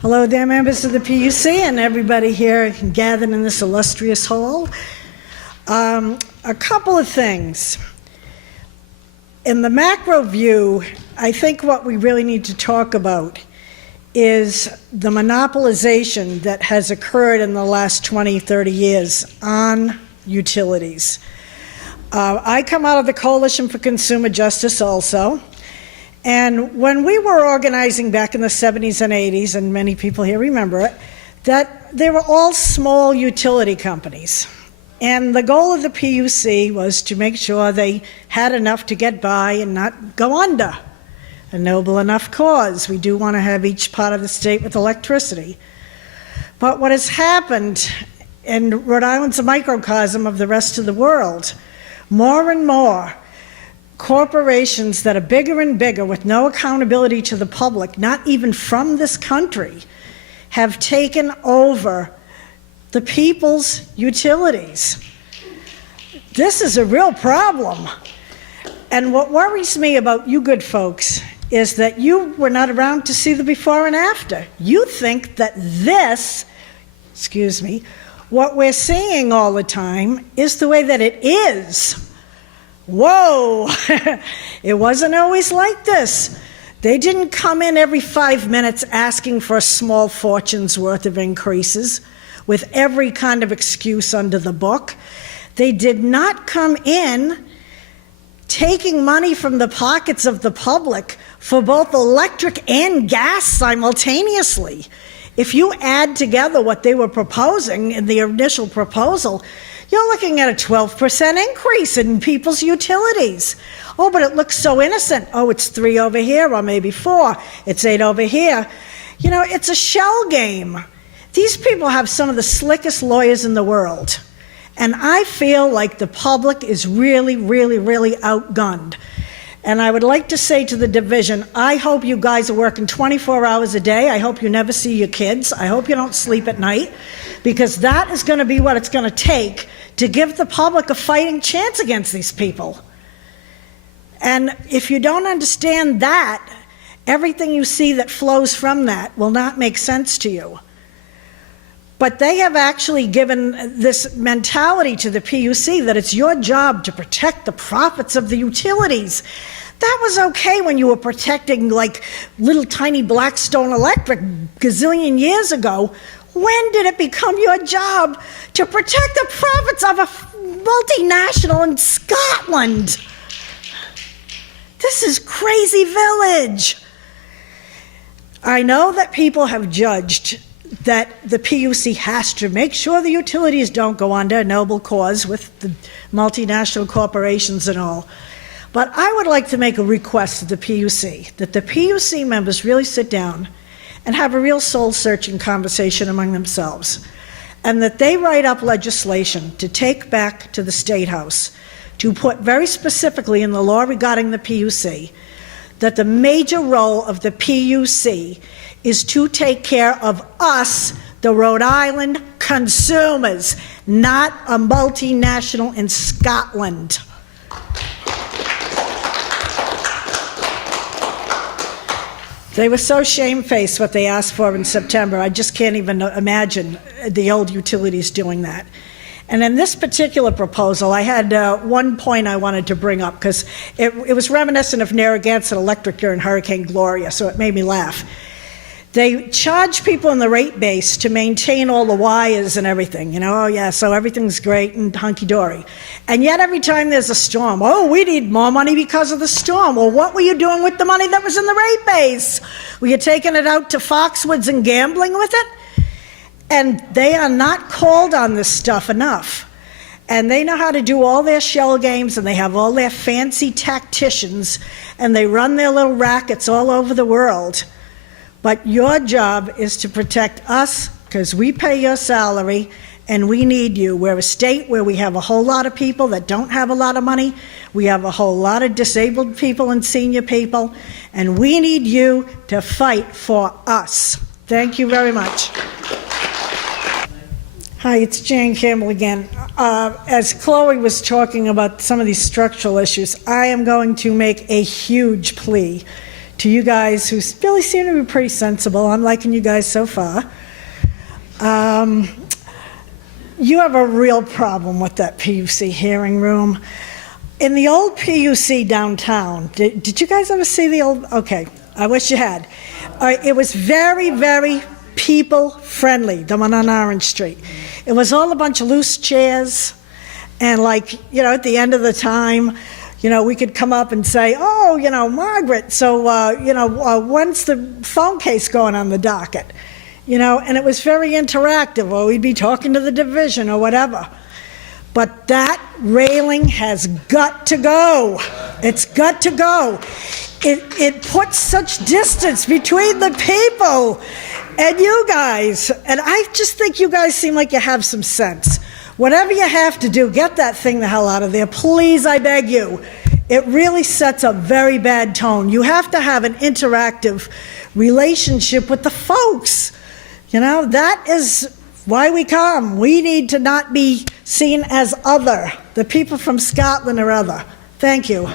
Hello there, members of the PUC and everybody here gathered in this illustrious hall. A couple of things. In the macro view, I think what we really need to talk about is the monopolization that has occurred in the last 20, 30 years on utilities. I come out of the Coalition for Consumer Justice also. And when we were organizing back in the 70s and 80s, and many people here remember it, that they were all small utility companies. And the goal of the PUC was to make sure they had enough to get by and not go under. A noble enough cause. We do want to have each part of the state with electricity. But what has happened, and Rhode Island's a microcosm of the rest of the world, more and more corporations that are bigger and bigger with no accountability to the public, not even from this country, have taken over the people's utilities. This is a real problem. And what worries me about you good folks is that you were not around to see the before and after. You think that this, what we're seeing all the time is the way that it is. Whoa, it wasn't always like this. They didn't come in every 5 minutes asking for a small fortune's worth of increases with every kind of excuse under the book. They did not come in taking money from the pockets of the public for both electric and gas simultaneously. If you add together what they were proposing in the initial proposal, you're looking at a 12% increase in people's utilities. Oh, but it looks so innocent. Oh, it's 3 over here, or maybe 4. It's 8 over here. You know, it's a shell game. These people have some of the slickest lawyers in the world. And I feel like the public is really, really, really outgunned. And I would like to say to the division, I hope you guys are working 24 hours a day. I hope you never see your kids. I hope you don't sleep at night, because that is going to be what it's going to take to give the public a fighting chance against these people. And if you don't understand that, everything you see that flows from that will not make sense to you. But they have actually given this mentality to the PUC that it's your job to protect the profits of the utilities. That was okay when you were protecting like little tiny Blackstone Electric gazillion years ago. When did it become your job to protect the profits of a multinational in Scotland? This is crazy village. I know that people have judged that the PUC has to make sure the utilities don't go under a noble cause with the multinational corporations and all. But I would like to make a request to the PUC, that the PUC members really sit down and have a real soul-searching conversation among themselves, and that they write up legislation to take back to the State House to put very specifically in the law regarding the PUC that the major role of the PUC is to take care of us, the Rhode Island consumers, not a multinational in Scotland. They were so shamefaced what they asked for in September. I just can't even imagine the old utilities doing that. And in this particular proposal, I had one point I wanted to bring up, because it was reminiscent of Narragansett Electric during Hurricane Gloria, so it made me laugh. They charge people in the rate base to maintain all the wires and everything, you know, oh yeah, so everything's great and hunky-dory. And yet every time there's a storm, oh, we need more money because of the storm. Well, what were you doing with the money that was in the rate base? Were you taking it out to Foxwoods and gambling with it? And they are not called on this stuff enough. And they know how to do all their shell games, and they have all their fancy tacticians, and they run their little rackets all over the world. But your job is to protect us, because we pay your salary and we need you. We're a state where we have a whole lot of people that don't have a lot of money. We have a whole lot of disabled people and senior people, and we need you to fight for us. Thank you very much. Hi, it's Jane Campbell again. As Chloe was talking about some of these structural issues, I am going to make a huge plea to you guys who really seem to be pretty sensible. I'm liking you guys so far. You have a real problem with that PUC hearing room. In the old PUC downtown, did you guys ever see the old, okay, I wish you had. It was very, very people-friendly, the one on Orange Street. It was all a bunch of loose chairs, and at the end of the time, we could come up and say, oh, Margaret, so, when's the phone case going on the docket? And it was very interactive, or we'd be talking to the division or whatever. But that railing has got to go. It's got to go. It puts such distance between the people and you guys. And I just think you guys seem like you have some sense. Whatever you have to do, get that thing the hell out of there. Please, I beg you. It really sets a very bad tone. You have to have an interactive relationship with the folks. That is why we come. We need to not be seen as other. The people from Scotland are other. Thank you.